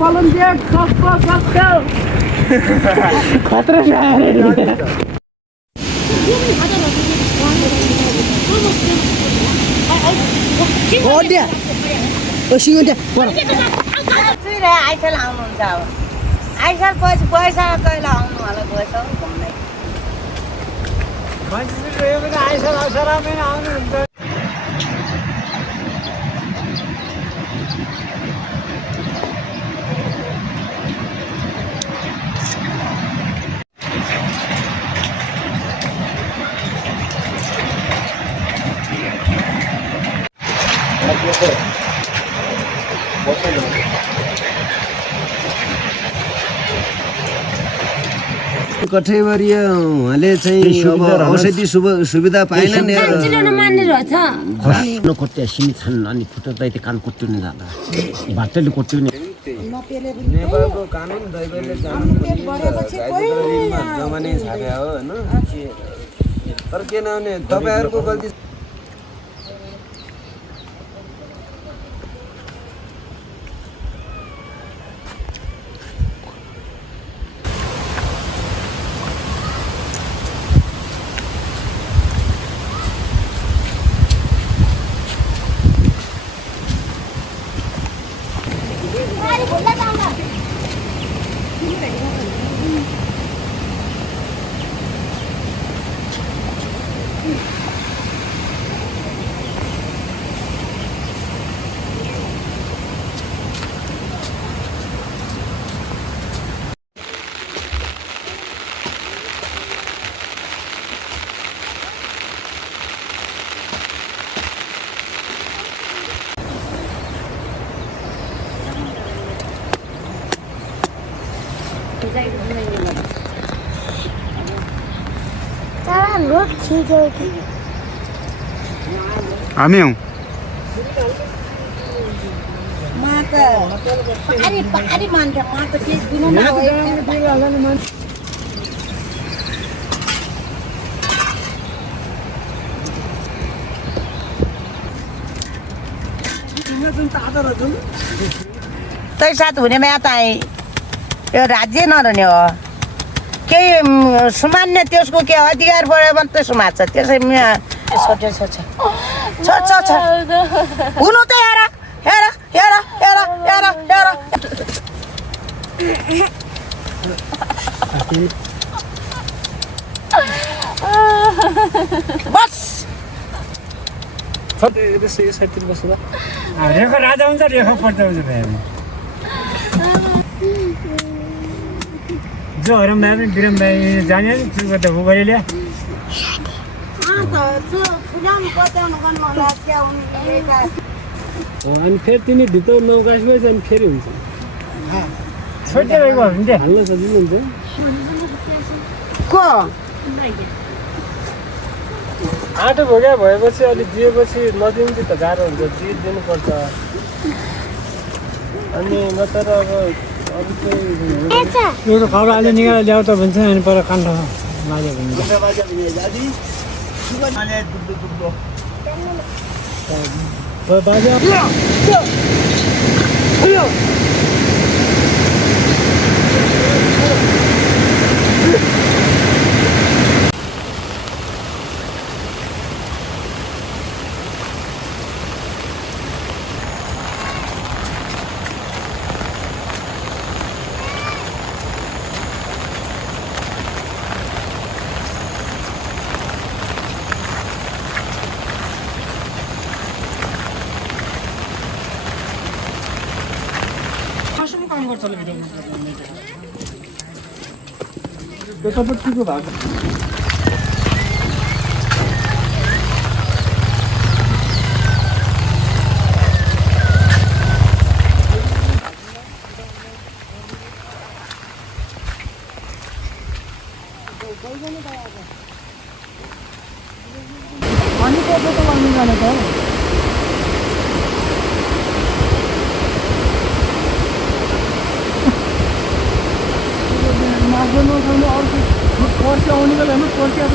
Volunteer, go. Khatra shahar. Oh dia. Osingo dia. Isle आउनुहुन्छ अब आइसल पछि पैसा कहिले आउनु होला पैसा घुम्दै आइसल आउनु हुन्छ कठैवरीय उहाँले चाहिँ अब औषधि सुविधा पाएन नि खोट्या सिमी छन् अनि फुटेर दैते कान कोट्टिनु जाँदा भाटले कोट्टिनु नेपालको कानुन दैवले जमानै छाप्या हो हैन तर के नहुने तपाईहरुको गल्ती हामी हौ पारी मान्छ म त केही दिनु न तै साथ हुनेमा यता यो राज्य नरहने हो केही सुमान्य त्यसको के अधिकार बढ्यो भने त सुमार्छ त्यसै छ हुनु त हेर हेर हेर हेर हेर हेर बस रेखा राजा हुन्छ रेखा पर्दा हुन्छ भाइ जो हरम भाइ पनि बिरम भाइ जाने नि त्यो गर्दा हो गरे ल्या अनि फेरि तिमी भित्र नगाएपछि अनि फेरि हुन्छ छोडिदिएको हुन्छ हाल्न सजिलो हुन्छ को आँटो भोग्या भएपछि अलिक दिएपछि नदिनु चाहिँ त गाह्रो हुन्छ दिनुपर्छ अनि नत्र अब अरू चाहिँ यो खबर अहिले निकालेर ल्याउ त भन्छ अनि पर काण्ड माजे भन्छ बाजा यतापट्टिको भएको अनि को त लानु जाने त मासु नखानु अर्को पर्सि आउने बेलामा पर्सि अब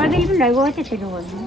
कहिलेदेखि पनि लैगयो त्यो छिटो गर्नु